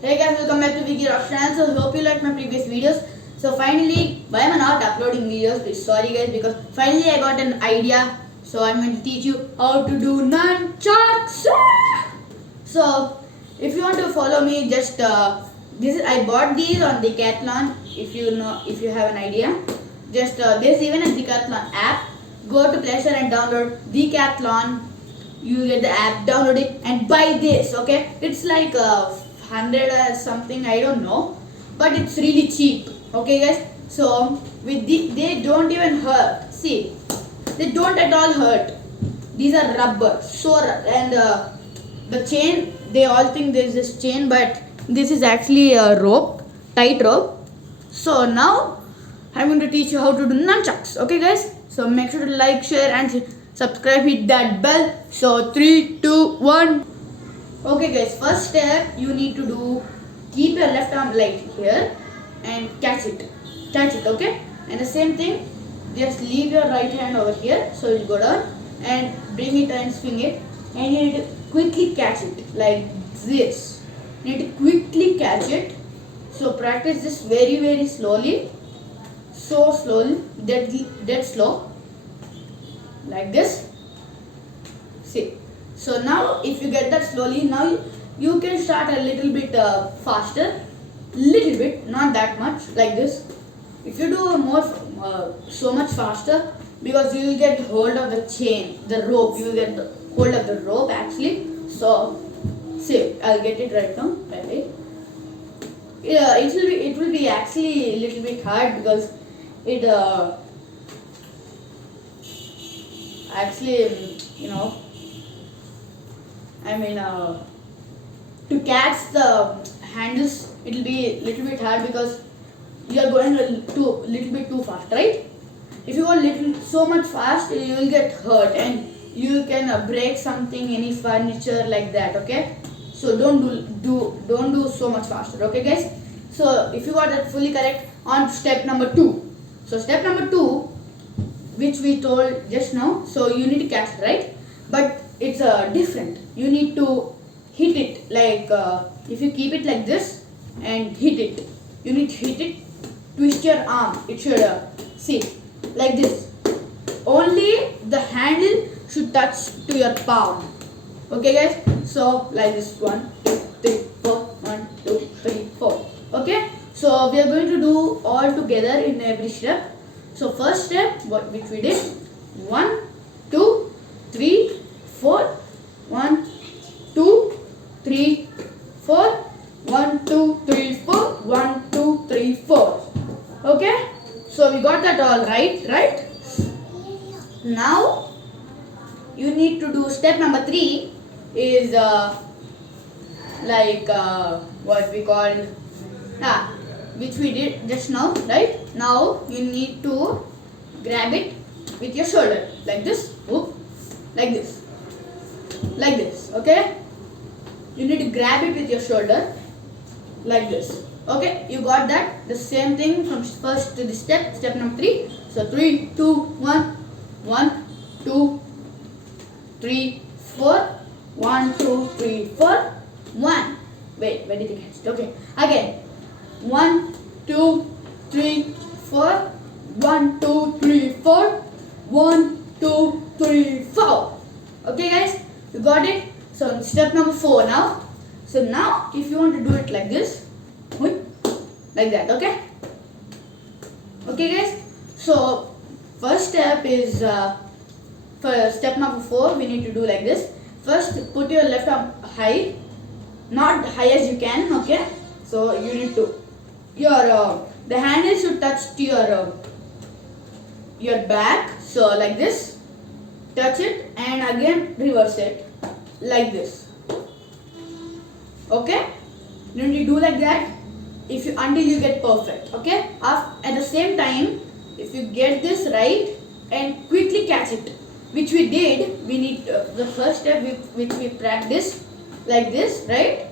Hey guys, welcome back to Vicky Rock channel. So hope you liked my previous videos. So finally, why am I not uploading videos? Sorry guys, because finally I got an idea. So I'm going to teach you how to do nunchucks. So if you want to follow me, just I bought these on Decathlon. If you have an idea, just there's even a Decathlon app. Go to Play Store and download Decathlon. You get the app, download it, and buy this. Okay, it's like 100 or something, I don't know, but it's really cheap. Okay guys, so they don't even hurt. See, they don't at all hurt. These are rubber, and the chain, they all think there's this chain, but this is actually a rope, tight rope. So now I'm going to teach you how to do nunchucks. Okay guys, so make sure to like, share and subscribe, hit that bell. So 3 2 1. Okay guys, first step you need to do, keep your left arm like here and catch it, okay, and the same thing, just leave your right hand over here, so you go down and bring it and swing it, and you need to quickly catch it like this. You need to quickly catch it. So practice this very slowly, so slowly, dead slow, like this. See, so now if you get that slowly, now you can start a little bit faster, little bit, not that much, like this. If you do more so much faster, because you will get hold of the chain, the rope, you will get hold of the rope actually. So see, I'll get it right now. Right? Yeah, it will be actually a little bit hard, because it actually, to catch the handles, it will be a little bit hard, because you are going a little bit too fast, right? If you go so much fast, you will get hurt and you can break something, any furniture like that. Okay, so don't do so much faster. Okay guys, so if you got that fully correct, on step number 2. So step number 2, which we told just now, so you need to catch it, right? But it's different. You need to hit it, like if you keep it like this and hit it, you need to hit it, twist your arm, it should see, like this. Only the handle should touch to your palm. Okay guys, so like this, 1 2 3 4, 1 2 3 4. Okay, so we are going to do all together in every step. So first step, which we did, 1 2 3 4, 1 2 3 4, 1 2 3 4, 1 2 3 4. Okay, so we got that all right? Now you need to do step number 3 is what we called, which we did just now, right? Now you need to grab it with your shoulder, like this, like this, okay? You need to grab it with your shoulder, like this. Okay, you got that? The same thing from first to the step number 3. So 3 2 1, 1 2 3 4, 1 2 3 4, 1. Wait, where did you catch it? Okay, again, 1 2 3 4, 1 2 3 4, 1 2 3 4. Okay guys, you got it? So step number 4 now. So now if you want to do it like this, like that, okay? Okay guys, so first step is for step number 4, we need to do like this. First, put your left arm high, not high as you can, okay? So you need to, the handle should touch to your back, so like this, touch it, and again reverse it, like this. Okay, you need to do like that until you get perfect. Okay, at the same time, if you get this right and quickly catch it, which we did, we need the first step which we practiced, like this, right?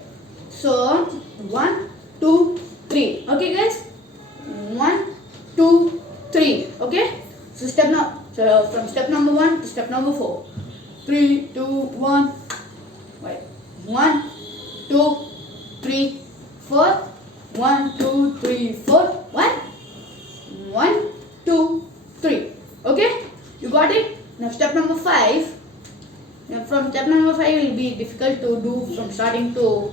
So 1 2 3. Okay guys, 1 2 3. Okay, so from step number 1 to step number 4, 3 2 1. Wait, 1 2 3 4. 1, 2, 3, 4. 1. 1, 2, 3. Okay? You got it? Now step number 5. Now from step number 5 it will be difficult to do from starting to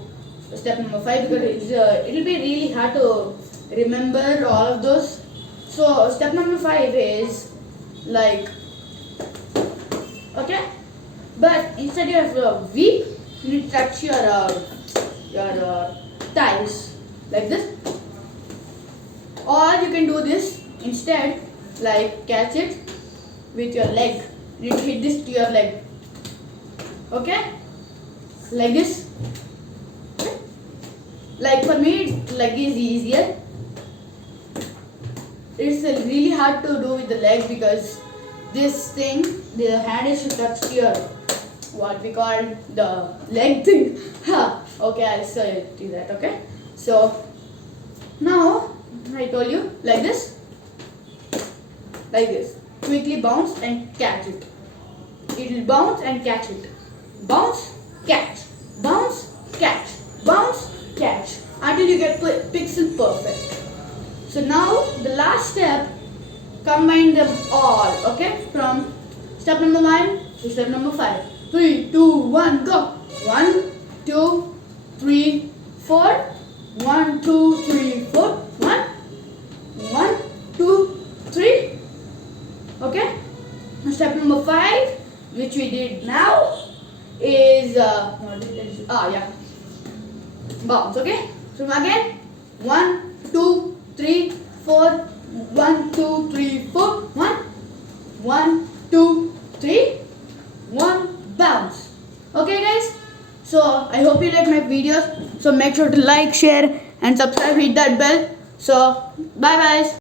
step number 5 because it will be really hard to remember all of those. So step number 5 is like, okay, but instead of V, you need to touch your thighs like this, or you can do this instead, like catch it with your leg. You need to hit this to your leg, okay, like this. Like for me, leg is easier. It's really hard to do with the leg because this thing, the hand is to touch your what we call the leg thing. Okay, I'll say do that. Okay, so now I told you like this, quickly bounce and catch it. It will bounce and catch it. Bounce, catch, bounce, catch, bounce, catch until you get pixel perfect. So now the last step, combine them all, okay, from step number 1 to step number 5. 3, 2, 1, go. 1, 2, 3, 4. 1, 2, 3, 4. 1, 1, 2, 3. Okay. Now step number 5, which we did now, is bounce. Okay. So again, 1, 2, 3, 4. 1, 2, 3, 4. 1, 1, 2, 3. 1, bounce. Okay, guys. So I hope you like my videos. So make sure to like, share, and subscribe. Hit that bell. So bye, guys.